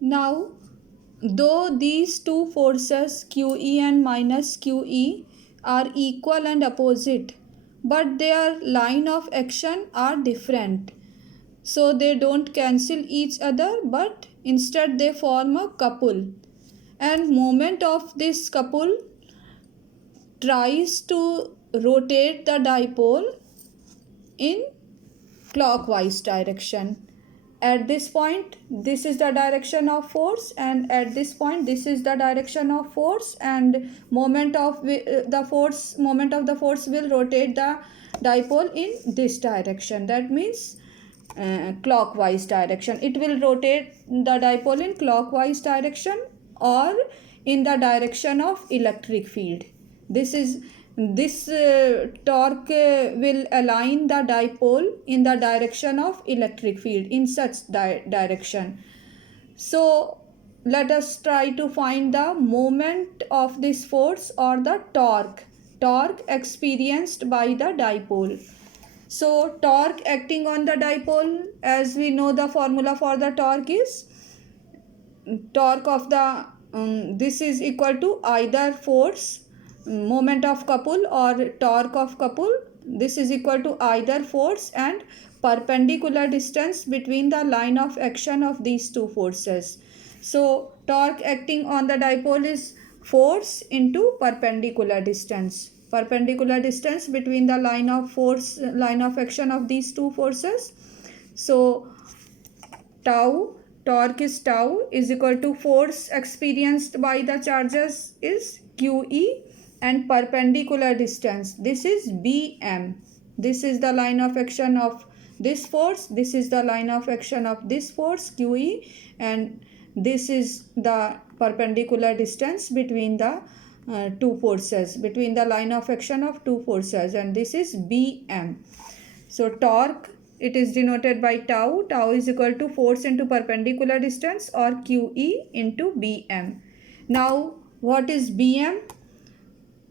Now, though these two forces QE and minus QE are equal and opposite, but their line of action are different. So they don't cancel each other, but instead they form a couple. And moment of this couple tries to rotate the dipole in clockwise direction. At this point this is the direction of force, and at this point this is the direction of force, and moment of the force will rotate the dipole in this direction. That means clockwise direction. It will rotate the dipole in clockwise direction or in the direction of electric field. This torque will align the dipole in the direction of electric field in such direction. So let us try to find the moment of this force or the torque experienced by the dipole. So torque acting on the dipole, as we know, the formula for the torque is torque of the this is equal to either force, moment of couple, or torque of couple. This is equal to either force and perpendicular distance between the line of action of these two forces. So torque acting on the dipole is force into perpendicular distance between the line of action of these two forces. So torque is tau is equal to force experienced by the charges is QE, and perpendicular distance, this is BM. This is the line of action of this force, this is the line of action of this force QE, and this is the perpendicular distance between the two forces, between the line of action of two forces, and this is BM. So torque, it is denoted by tau. Tau is equal to force into perpendicular distance, or QE into BM. Now what is BM?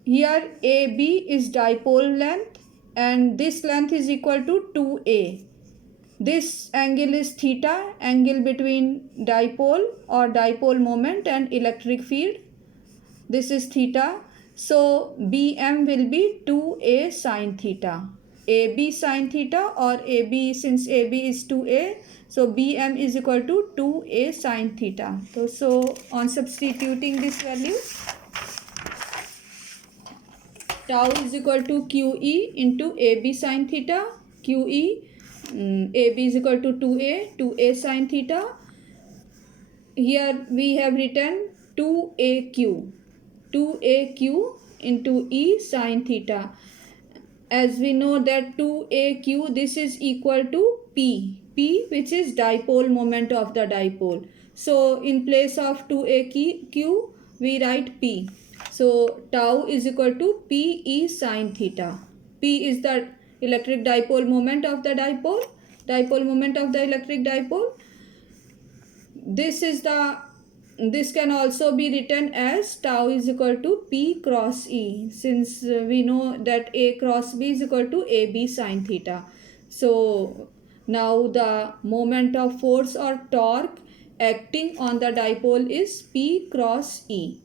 Here AB is dipole length, and this length is equal to 2A. This angle is theta, angle between dipole or dipole moment and electric field. This is theta. So BM will be 2A sine theta. AB sine theta, or AB, since AB is 2A, so BM is equal to 2A sine theta. So on substituting this value, tau is equal to QE into AB sine theta. QE, AB is equal to 2A sine theta. Here we have written 2AQ into E sine theta. As we know that 2AQ, this is equal to P, which is dipole moment of the dipole. So in place of 2AQ, we write P. So tau is equal to PE sine theta. P is the electric dipole moment of the dipole moment of the electric dipole. This can also be written as tau is equal to P cross E, since we know that A cross B is equal to AB sine theta. So now the moment of force or torque acting on the dipole is P cross E.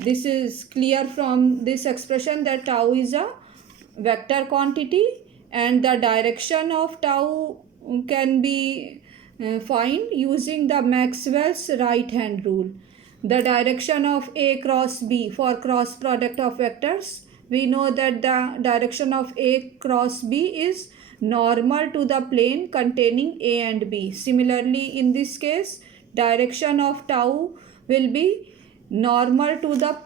This is clear from this expression that tau is a vector quantity, and the direction of tau can be find using the Maxwell's right hand rule. The direction of A cross B for cross product of vectors, we know that the direction of A cross B is normal to the plane containing A and B. Similarly, in this case, direction of tau will be normal to the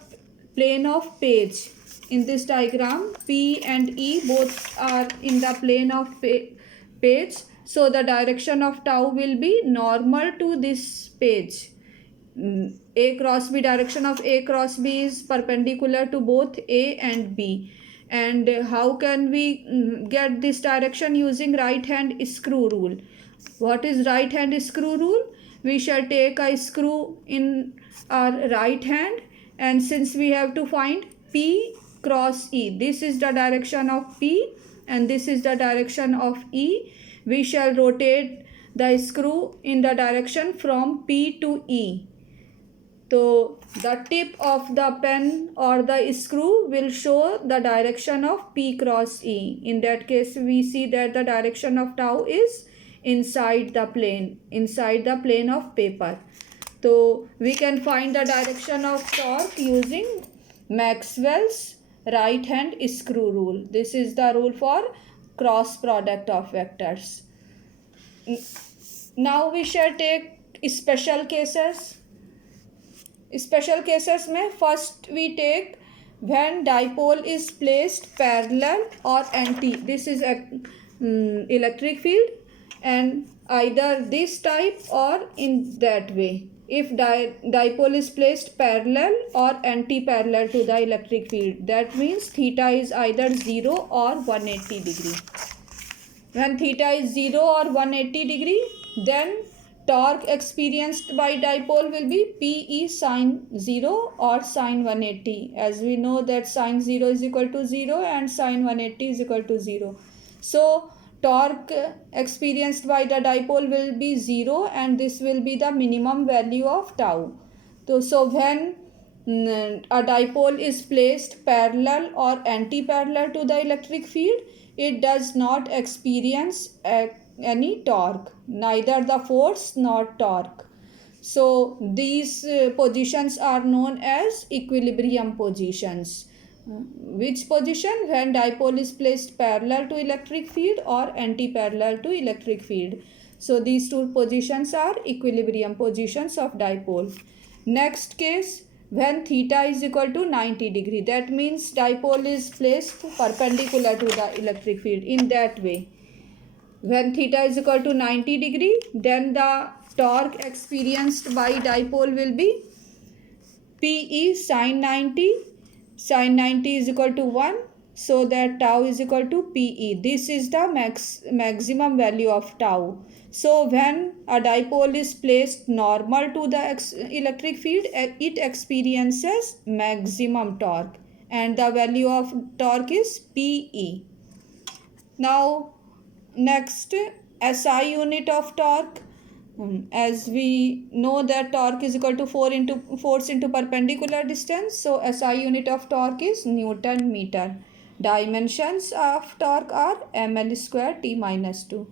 plane of page. In this diagram, P and E both are in the plane of page. So the direction of tau will be normal to this page. A cross B, direction of A cross B is perpendicular to both A and B. And how can we get this direction? Using right hand screw rule. What is right hand screw rule? We shall take a screw in our right hand, and since we have to find P cross E, this is the direction of P and this is the direction of E, we shall rotate the screw in the direction from P to E. So the tip of the pen or the screw will show the direction of P cross E. In that case, we see that the direction of tau is inside the plane of paper. So we can find the direction of torque using Maxwell's right hand screw rule. This is the rule for cross product of vectors. Now we shall take special cases. Special cases में first we take when dipole is placed parallel or anti. This is a electric field and either this type or in that way. If dipole is placed parallel or anti-parallel to the electric field, that means theta is either 0 or 180 degree. When theta is 0 or 180 degree, then torque experienced by dipole will be Pe sine 0 or sine 180. As we know that sine 0 is equal to 0 and sine 180 is equal to 0. So torque experienced by the dipole will be 0 and this will be the minimum value of tau. So when a dipole is placed parallel or anti-parallel to the electric field, it does not experience any torque, neither the force nor torque. So these positions are known as equilibrium positions. Which position? When dipole is placed parallel to electric field or anti-parallel to electric field. So these two positions are equilibrium positions of dipole. Next case, when theta is equal to 90 degree, that means dipole is placed perpendicular to the electric field. In that way, when theta is equal to 90 degree, then the torque experienced by dipole will be Pe sine 90. Sine 90 is equal to 1, so that tau is equal to Pe. This is the maximum value of tau. So when a dipole is placed normal to the electric field, it experiences maximum torque and the value of torque is Pe. Now next, SI unit of torque. As we know that torque is equal to force into perpendicular distance, so SI unit of torque is Newton meter. Dimensions of torque are ml square t minus 2.